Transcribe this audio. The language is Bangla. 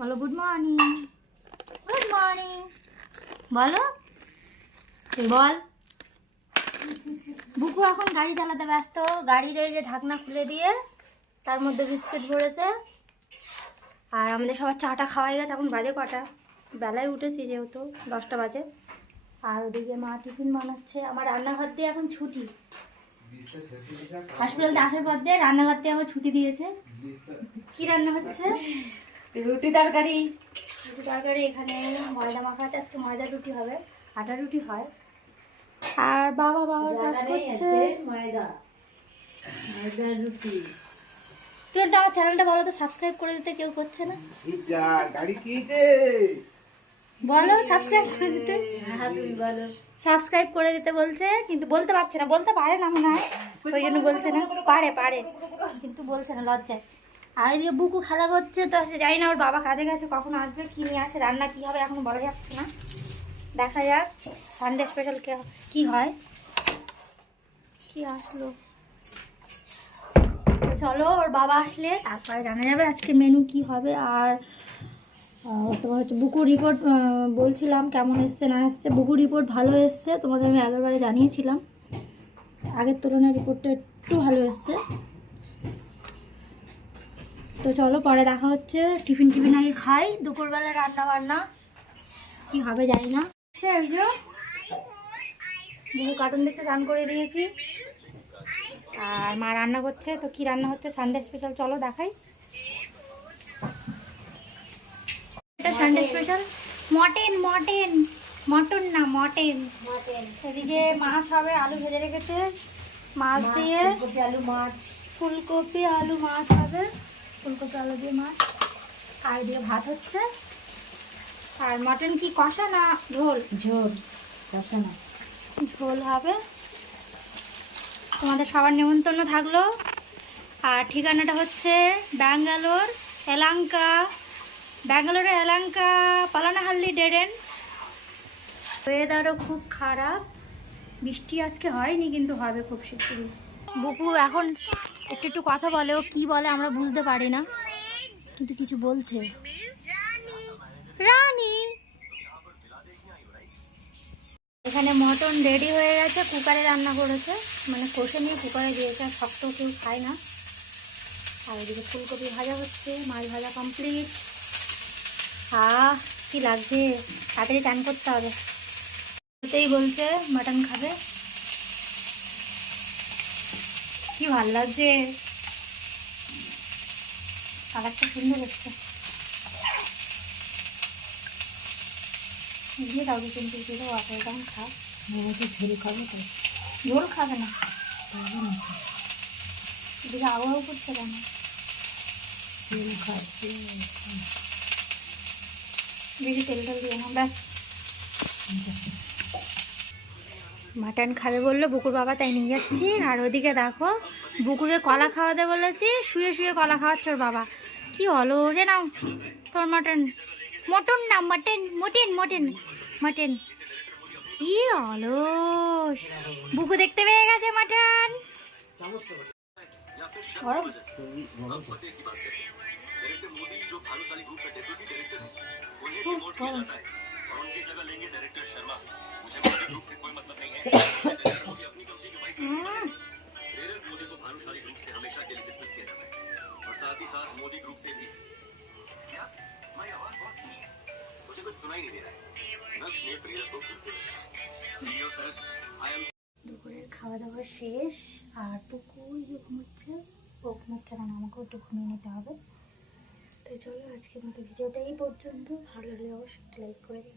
বলো গুড মর্নিং। গুড মর্নিং বলো, বল। বুকু এখন গাড়ি চালাতে ব্যস্ত। গাড়ির এই যে ঢাকনা খুলে দিয়ে তার মধ্যে বিস্কুট ভরেছে। আর আমাদের সবার চাটা খাওয়াই গেছে। এখন বাজে কটা, বেলায় উঠেছি যেহেতু 10টা বাজে। আর ওদিকে মা টিফিন বানাচ্ছে। আমার রান্নাঘর দিয়ে এখন ছুটি, হসপিটাল আসার পর দিয়ে রান্নাঘর দিয়ে আমার ছুটি দিয়েছে। কি রান্না হচ্ছে? রুটি তরকারি। রুটি তরকারি। এখানে ময়দা মাখা আছে, আজকে ময়দা রুটি হবে, আটা রুটি হয়। আর বাবা বাবার কাজ করছে। ময়দা রুটি। তুই আমার চ্যানেলটা বলো তো, সাবস্ক্রাইব করে দিতে কেউ করছে না। বলো সাবস্ক্রাইব করে দিতে। হ্যাঁ তুমি বলো। সাবস্ক্রাইব করে দিতে বলছে, কিন্তু বলতে পারছে না, বলতে পারে না মনে হয়, ওই জন্য বলছে না। পারে কিন্তু বলছে না, লজ্জায়। আর এদিকে বুকু খেলা করছে, তো জানি না ওর বাবা কাজে গেছে, কখন আসবে, কি নিয়ে আসে, রান্না কি হবে এখন বলা যাচ্ছে না। দেখা যাক সানডে স্পেশাল কি হয়। কি আসলো, চলো ওর বাবা আসলে তারপরে জানা যাবে আজকে মেনু কি হবে। আর তোমার হচ্ছে বুকুর রিপোর্ট বলছিলাম কেমন এসছে না এসছে। বুকুর রিপোর্ট ভালো এসছে, তোমাদের আমি আগেরবারে জানিয়েছিলাম। আগের তুলনায় রিপোর্টটা একটু ভালো এসছে। তো চলো পরে দেখা হচ্ছে। টিফিন আগে খাই। দুপুরবেলা রান্না বান্না কি হবে জানি না। ওই যে বুকু কার্টুন দেখতে চান করে দিয়েছি। আর মা রান্না করছে, তো কি রান্না হচ্ছে সানডে স্পেশাল চলো দেখাই। এটা সানডে স্পেশাল মটন না মটন। এদিকে মাছ হবে, আলু ভেজে রেখেছে, মাছ দিয়ে আলু মাছ, ফুলকপি আলু মাছ হবে, ফুলকপি আলু দিয়ে মাছ। আর এদিকে ভাত হচ্ছে। আর মটন কি কষা না ঝোল? ঝোল। কষা না, ঝোল হবে। তোমাদের সবার নেমন্তন্ন থাকলো। আর ঠিকানাটা হচ্ছে ব্যাঙ্গালোরের এলাঙ্কা পালানাহাল্লি ডেডেন। ওয়েদারও খুব খারাপ, বৃষ্টি আজকে হয়নি কিন্তু হবে খুব শিগগিরই। বুকু এখন একটু কথা বলে, ও কি বলে আমরা বুঝতে পারি না, কিন্তু কিছু বলছে। রানী এখানে মটন রেডি হয়ে গেছে, কুকারে রান্না করেছে, মানে কষে নিয়ে কুকারে দিয়েছে, আর শক্ত কেউ খায় না। আর এদিকে ফুলকপি ভাজা হচ্ছে, মাছ ভাজা কমপ্লিট। কি লাগছে, তাড়াতাড়ি চান করতে হবে। ওতেই বলছে মাটন খাবে, কি ভাল লাগছে, কালারটা সুন্দর হচ্ছে। দিয়ে দাও দু তিনটে দিয়ে দাও, আপেল তখন খা। ঝোল খাবে তো? ঝোল খাবে না, এদিকে আবহাওয়া করছে কেন? ঝোল খাচ্ছে। বেশি তেল দিয়ে না, ব্যাস। মাটন খাবে বললো বুকুর বাবা, তাই নিয়ে যাচ্ছি। আর ওদিকে দেখো বুকুকে কলা খাওয়াতে বলেছি, শুয়ে শুয়ে কলা খাওয়াচ্ছে ওর বাবা। কি হলো রে, নাও তোর মাটন। মটন না মাটন, মাটন। কি হলো, বুকু দেখতে পেয়ে গেছে মাটন। দুপুরের খাওয়া দাওয়া শেষ। আর পুকু ঘুমোচ্ছে, ও ঘুমোচ্ছে না, আমাকেও একটু ঘুমিয়ে নিতে হবে। তো চলো আজকের মতো ভিডিওটা এই পর্যন্ত। ভালো লাগলে অবশ্যই লাইক করে দিন।